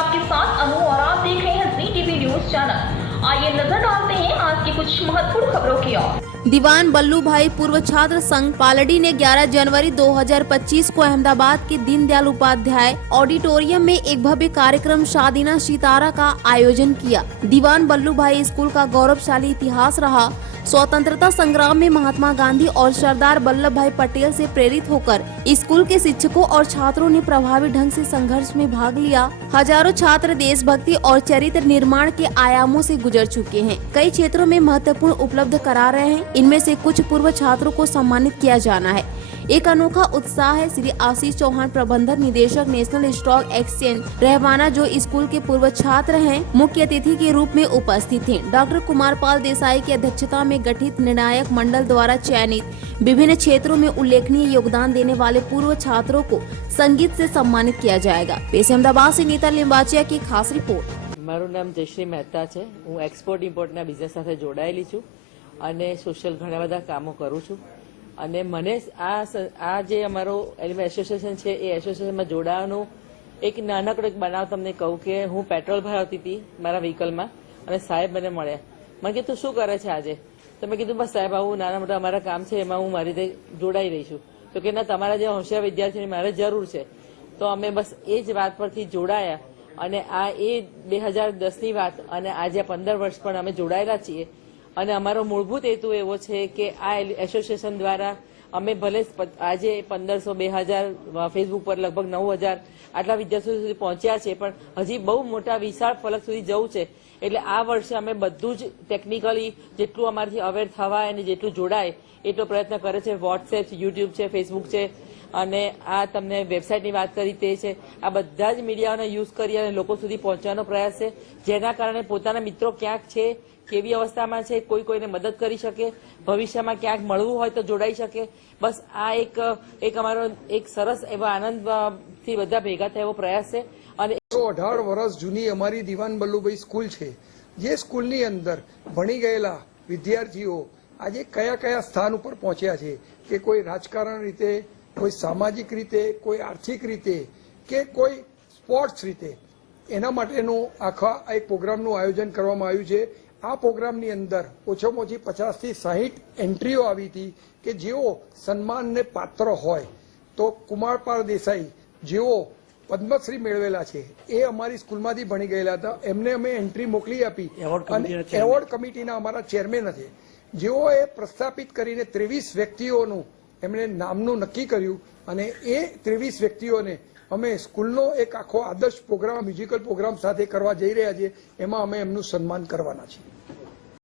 आपके साथ अनु और आप देख रहे हैं जी टीवी न्यूज चैनल। आइए नजर डालते हैं आज की कुछ महत्वपूर्ण खबरों की ओर। दीवान बल्लू भाई पूर्व छात्र संघ पालड़ी ने 11 जनवरी 2025 को अहमदाबाद के दीनदयाल उपाध्याय ऑडिटोरियम में एक भव्य कार्यक्रम शादीना सितारा का आयोजन किया। दीवान बल्लू भाई स्कूल का गौरवशाली इतिहास रहा। स्वतंत्रता संग्राम में महात्मा गांधी और सरदार वल्लभ भाई पटेल से प्रेरित होकर स्कूल के शिक्षकों और छात्रों ने प्रभावी ढंग से संघर्ष में भाग लिया। हजारों छात्र देशभक्ति और चरित्र निर्माण के आयामों से गुजर चुके हैं। कई क्षेत्रों में महत्वपूर्ण उपलब्ध करा रहे हैं। इनमें से कुछ पूर्व छात्रों को सम्मानित किया जाना है। एक अनोखा उत्साह है। श्री आशीष चौहान, प्रबंधन निदेशक, नेशनल स्टॉक एक्सचेंज रहवाना, जो स्कूल के पूर्व छात्र हैं, मुख्य अतिथि के रूप में उपस्थित थे। डॉक्टर कुमार पाल देसाई की अध्यक्षता में गठित निर्णायक मंडल द्वारा चयनित विभिन्न क्षेत्रों में उल्लेखनीय योगदान देने वाले पूर्व छात्रों को संगीत से सम्मानित किया जाएगा। पेश अहमदाबाद से नीता लिंबाचिया की खास रिपोर्ट। મારું નામ જયશ્રી મહેતા છે। હું એક્સપોર્ટ ઇમ્પોર્ટના બિઝનેસ સાથે જોડાયેલી છું અને સોશિયલ ઘણા બધા કામો કરું છું અને મને આ જે અમારો એસોસિએશન છે એ એસોસિએશનમાં જોડાવાનું એક નાનકડો એક બનાવ તમને કહું કે હું પેટ્રોલ ભરાવતી હતી મારા વ્હીકલમાં અને સાહેબ મને મળ્યા। મને કીધું શું કરે છે આજે? તો મેં કીધું બસ સાહેબ આવું નાના મોટા અમારા કામ છે એમાં હું મારી રીતે જોડાઈ રહી છું। તો કે ના, તમારા જે હોશિયાર વિદ્યાર્થીઓની મારે જરૂર છે। તો અમે બસ એ જ વાત પરથી જોડાયા અને આ એ 2010ની વાત અને આજે 15 વર્ષ પણ અમે જોડાયેલા છીએ અને અમારો મૂળભૂત હેતુ એવો છે કે આ એસોસિએશન દ્વારા અમે ભલે આજે 1500 2000 ફેસબુક પર લગભગ 9000 આટલા વિદ્યાર્થીઓ સુધી પહોંચ્યા છે, પણ હજી બહુ મોટા વિશાળ ફલક સુધી જવું છે। એટલે આ વર્ષે અમે બધું જ ટેકનિકલી જેટલું અમારાથી અવેર થવાય અને જેટલું જોડાય એટલો પ્રયત્ન કરે છે। વોટ્સએપ, યુટ્યુબ છે, ફેસબુક છે અને આ તમને વેબસાઇટની વાત કરી તે છે। આ બધા જ મીડિયાનો યુઝ કરી અને લોકો સુધી પહોંચવાનો પ્રયાસ છે, જેના કારણે પોતાના મિત્રો ક્યાંક છે, કેવી અવસ્થામાં છે, કોઈને મદદ કરી શકે, ભવિષ્યમાં ક્યાંક મળવું હોય તો જોડાઈ શકે। બસ આ એક અમારો એક સરસ એવો આનંદથી બધા ભેગા થયા એવો પ્રયાસ છે। અને 18 વર્ષ જૂની અમારી દીવાન બલ્લુભાઈ સ્કૂલ છે, જે સ્કૂલની અંદર ભણી ગયેલા વિદ્યાર્થીઓ આજે કયા કયા સ્થાન ઉપર પહોંચ્યા છે કે કોઈ રાજકારણ રીતે, કોઈ સામાજિક રીતે, કોઈ આર્થિક રીતે કે કોઈ સ્પોર્ટ્સ રીતે, એના માટેનું આખા એક પ્રોગ્રામનું આયોજન કરવામાં આવ્યું છે। આ પ્રોગ્રામની અંદર ઓછામાં ઓછી 50 થી 60 એન્ટ્રીઓ આવી હતી કે જેઓ સન્માનને પાત્ર હોય। તો કુમારપાળ દેસાઈ જેઓ પદ્મશ્રી મેળવેલા છે એ અમારી સ્કૂલમાંથી ભણી ગયેલા હતા, એમને અમે એન્ટ્રી મોકલી આપી અને એવોર્ડ કમિટીના અમારા ચેરમેન છે, જેઓએ પ્રસ્થાપિત કરીને 23 વ્યક્તિઓનું એમણે નામનું નક્કી કર્યું અને એ 23 વ્યક્તિઓને અમે સ્કૂલનો એક આખો આદર્શ પ્રોગ્રામ, મ્યુઝિકલ પ્રોગ્રામ સાથે કરવા જઈ રહ્યા છીએ। એમાં અમે એમનું સન્માન કરવાના છીએ।